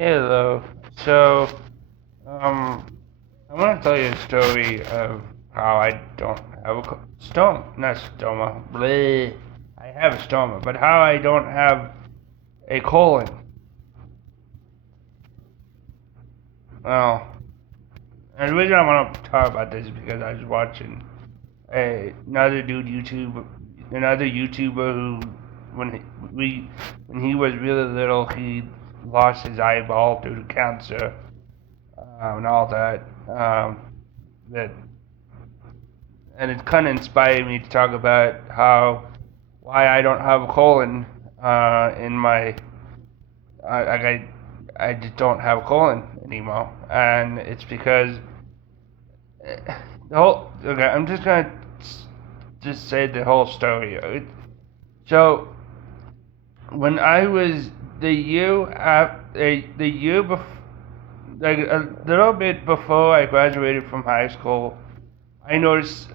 Hello. So, I want to tell you a story of how I don't have a not stoma, bleh. I have a stoma, but how I don't have a colon. Well, and the reason I want to talk about this is because I was watching another YouTuber who, when when he was really little, he lost his eyeball due to cancer, and all that. That and it kind of inspired me to talk about why I don't have a colon in my I just don't have a colon anymore, and it's because the whole okay. I'm just gonna just say the whole story. So when I was the year before, like a little bit before I graduated from high school, I noticed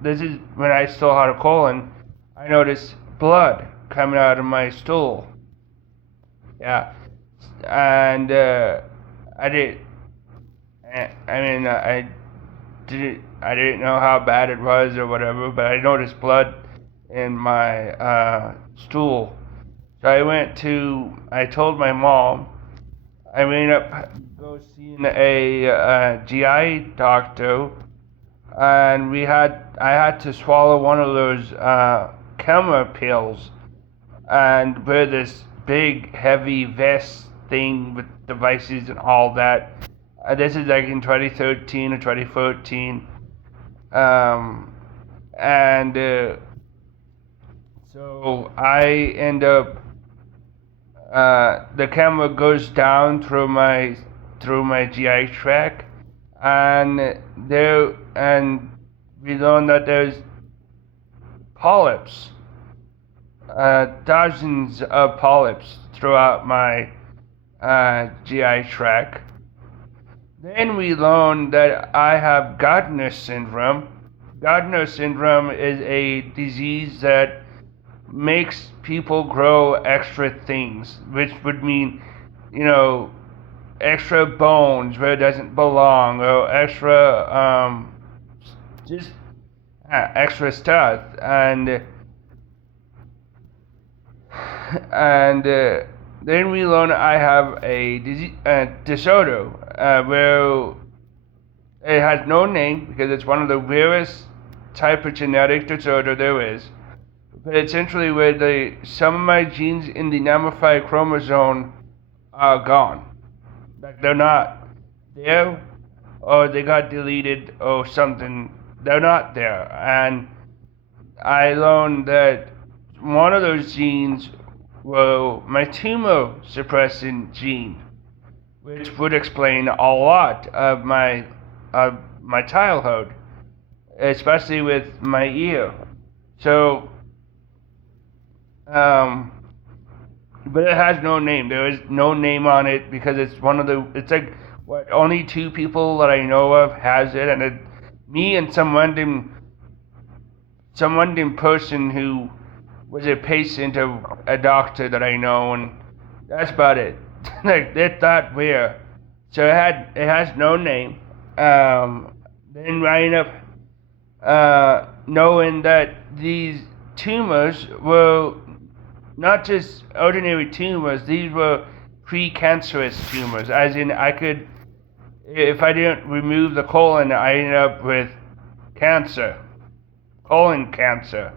this is when I still had a colon. I noticed blood coming out of my stool. Yeah, and I did. I mean, I didn't know how bad it was or whatever, but I noticed blood in my stool. So I told my mom. I ended up go seeing a GI doctor, and I had to swallow one of those camera pills and wear this big heavy vest thing with devices and all that. This is like in 2013 or 2014, and so I end up the camera goes down through my GI tract, and we learn that there's polyps, dozens of polyps throughout my GI tract. Then we learn that I have Gardner syndrome. Gardner syndrome is a disease that makes people grow extra things, which would mean, you know, extra bones where it doesn't belong, or just extra stuff, and then we learn I have a disorder where it has no name because it's one of the rarest type of genetic disorder there is. But essentially, where some of my genes in the number 5 chromosome are gone. Like they're not there, or they got deleted, or something. They're not there. And I learned that one of those genes was my tumor suppressing gene, which would explain a lot of my childhood, especially with my ear. So, but it has no name. There is no name on it because it's like what only two people that I know of has it, and me and some random person who was a patient of a doctor that I know, and that's about it. Like it's that weird. So it has no name. Then I ended up knowing that these tumors were not just ordinary tumors, these were precancerous tumors, as in if I didn't remove the colon, I ended up with cancer, colon cancer.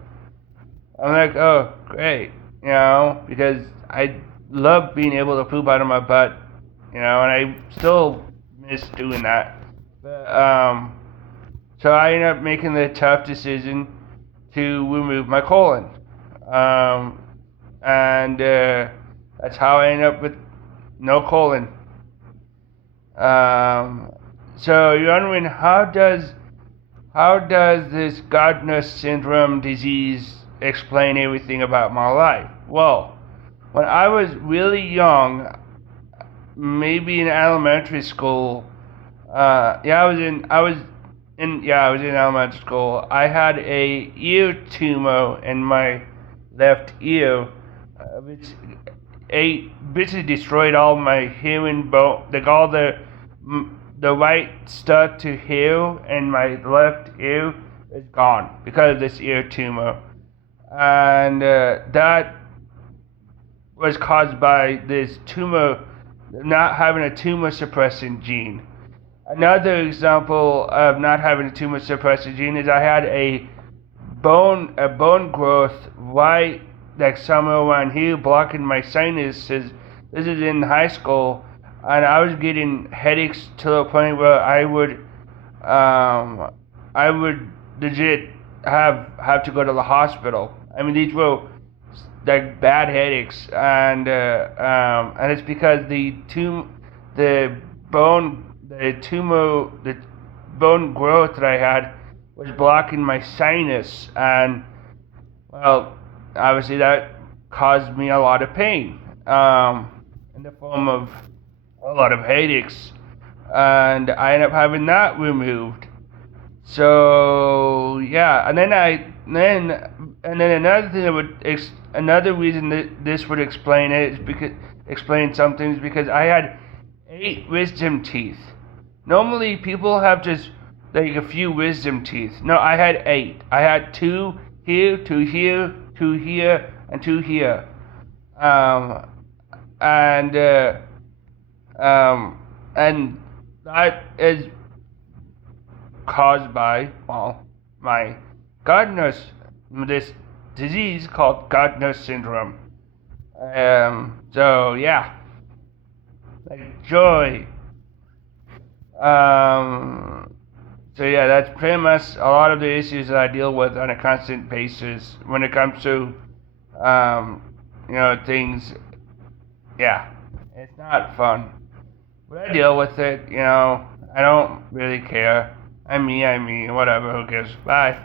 I'm like, oh, great, because I love being able to poop out of my butt, and I still miss doing that. But, so I ended up making the tough decision to remove my colon. And that's how I ended up with no colon. So you're wondering how does this Gardner syndrome disease explain everything about my life? Well, when I was really young, maybe in elementary school, I was in elementary school. I had a ear tumor in my left ear, which ate, basically destroyed all my hearing bone, like all the right stuff to heal in my left ear is gone because of this ear tumor. And that was caused by this tumor, not having a tumor suppressing gene. Another example of not having a tumor suppressing gene is I had a bone growth right like somewhere around here blocking my sinuses. This is in high school, and I was getting headaches to the point where I would legit have to go to the hospital. I mean, these were like bad headaches, and it's because the bone growth that I had was blocking my sinus, and well, obviously that caused me a lot of pain, in the form of a lot of headaches, and I ended up having that removed. So yeah, and then another thing that another reason that this would explain it is because explain something is because I had 8 wisdom teeth. Normally people have just like a few wisdom teeth. No, I had 8. I had 2 here, 2 here, 2 here, and 2 here. And and that is caused by, well, my Gardner's, this disease called Gardner's syndrome. So yeah, like joy. So yeah, that's pretty much a lot of the issues that I deal with on a constant basis when it comes to, things. Yeah, it's not fun, but I deal with it. I don't really care. I'm me, whatever, who cares? Bye.